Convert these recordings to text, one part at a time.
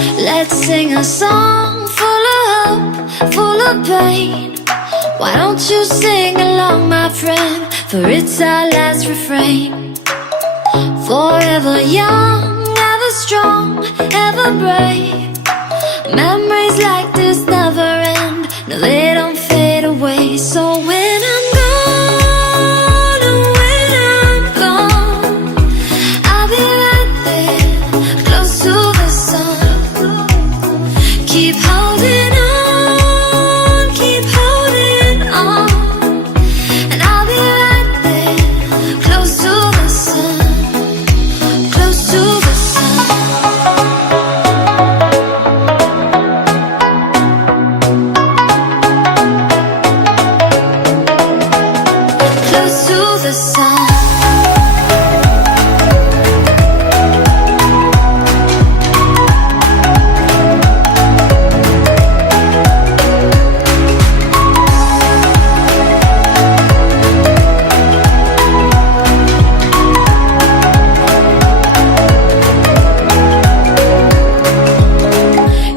Let's sing a song full of hope, full of pain. Why don't you sing along, my friend? For it's our last refrain. Forever young, ever strong, ever brave. Memories like this never end. No, they don't fade away. So when I'm gone, oh, when I'm gone, I'll be right there, close to the sun. Keep holding on, keep holding on, and I'll be right there, close to the sun, close to the sun. Close to the sun.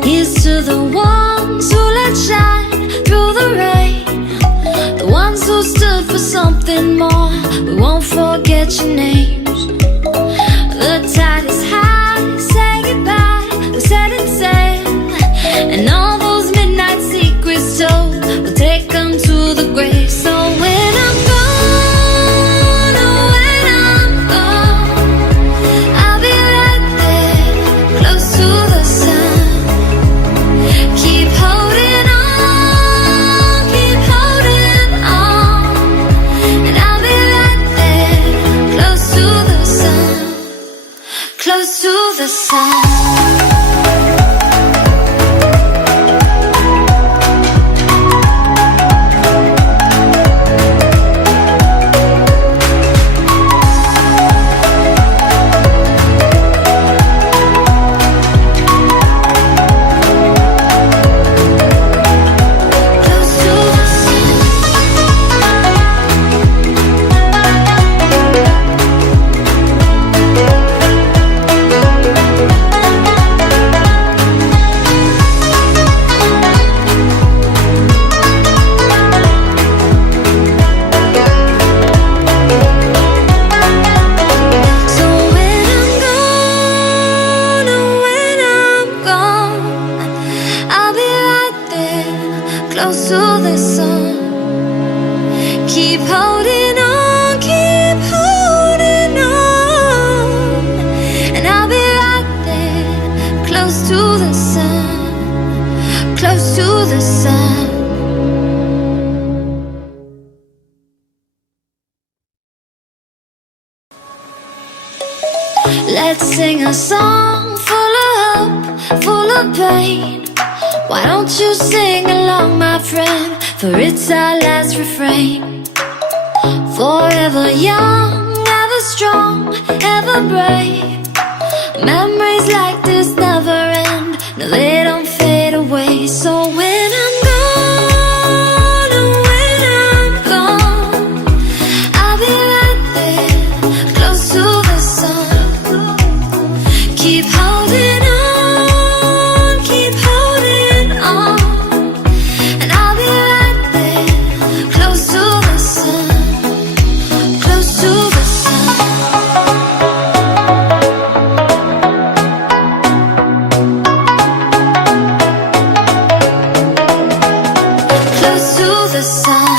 Here's to the ones who let shine through the rain, the ones who stood for something more. We won't forget your names. The tide is high, say goodbye, we're setting sail, and all those midnight secrets told, we'll take them to the grave. So when I'm gone, oh, when I'm gone, I'll be right there, close to the sun. Keep holding on, keep holding on, and I'll be right there, close to the sun, close to the sun. Close to the sun. So when I'm gone, oh, when I'm gone, I'll be right there, close to the sun. Keep holding on, keep holding on, and I'll be right there, close to the sun, close to the sun. Let's sing a song full of hope, full of pain. Why don't you sing along, my friend? For it's our last refrain. Forever young, ever strong, ever brave. Memories like this never end. No, they don't fade away. So when I'm gone, oh, when I'm gone, I'll be right there, close to the sun. Keep holding on, keep holding on, and I'll be right there, close to the sun, close to the sun. Close to the sun.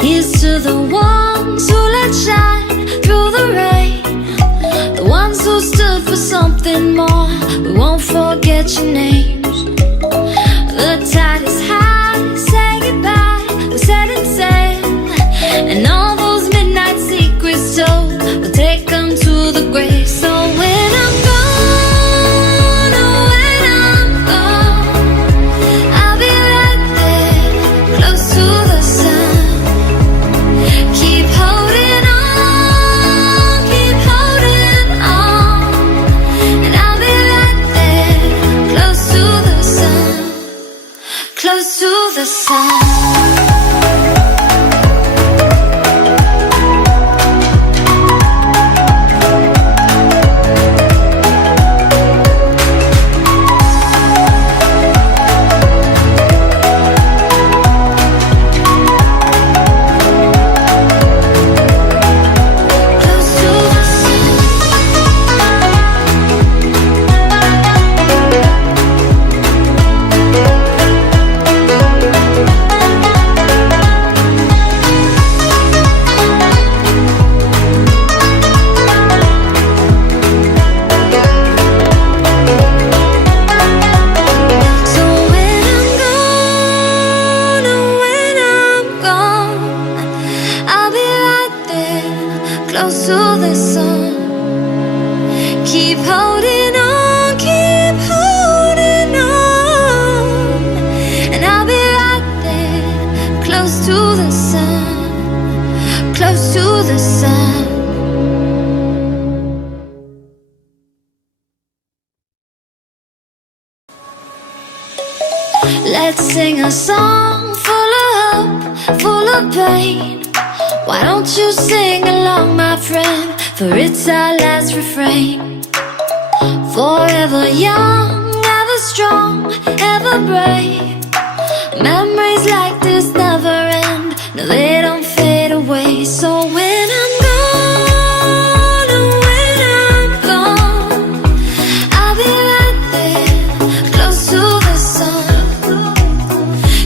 Here's to the ones who let shine through the rain, the ones who stood for something more. We won't forget your names. The tide is high, say goodbye, we're setting sail, and all those midnight secrets told, we'll take them to the grave. So when I'm gone, oh, when I'm gone, I'll be right there, close to the sun. Keep holding on, close to the sun. Keep holding on, keep holding on, and I'll be right there, close to the sun, close to the sun. Let's sing a song full of hope, full of pain. Why don't you sing along, my friend, for it's our last refrain. Forever young, ever strong, ever brave. Memories like this never end, no, they don't fade away. So when I'm gone, oh, when I'm gone, I'll be right there, close to the sun.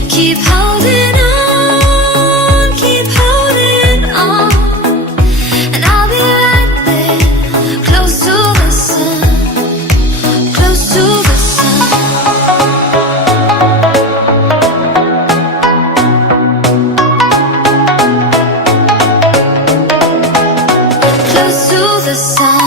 Keep holding on, keep holding on, and I'll be right there, close to the sun, close to the sun. Close to the sun.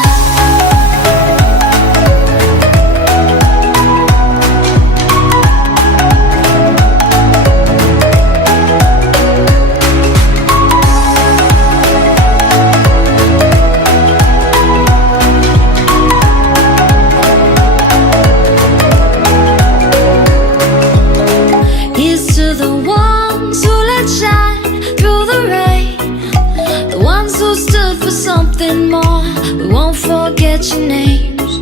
Here's to the ones who let shine through the rain, the ones who stood for something more. We won't forget your names.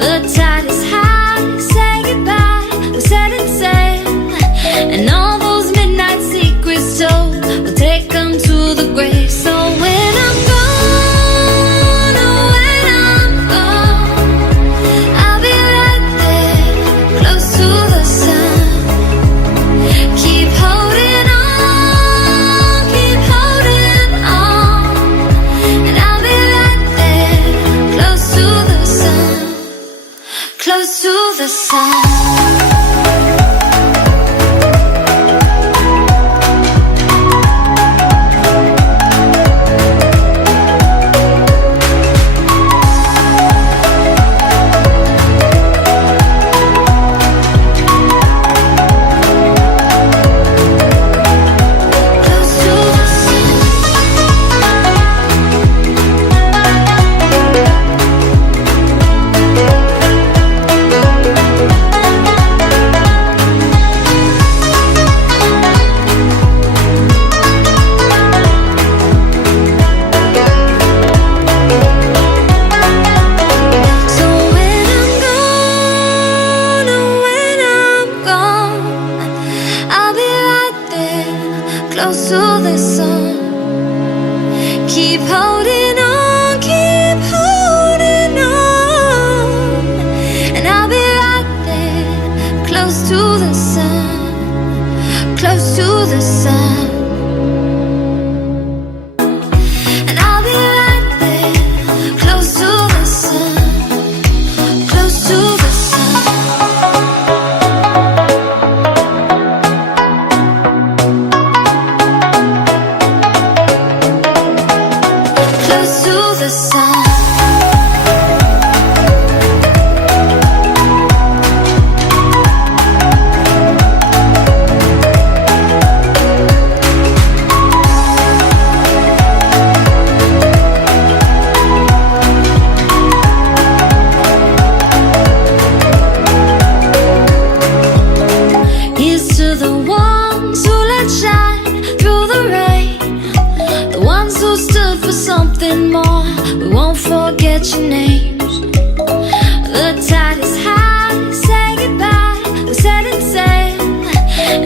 The tide is high, say goodbye, we're setting sail, and all those midnight secrets told, we'll take them to the grave. So when I'm gone, oh, when I'm gone, I'll be right there, close to the sun. Keep holding on, keep holding on, and I'll be right there, close to the sun, close to the sun. Close to the sun. So when I'm gone, oh, when I'm gone, I'll be right there, close to the sun. Keep holding on, keep holding on, and I'll be right there, close to the sun, close to the sun. And I'll be right there, close to the sun, close to the sun. Close to the sun. Here's to the ones who let shine through the rain, the ones who stood for something more. We won't forget your names. The tide is high, say goodbye, we're setting sail,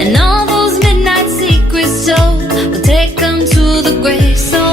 and all those midnight secrets told, we'll take them to the grave. So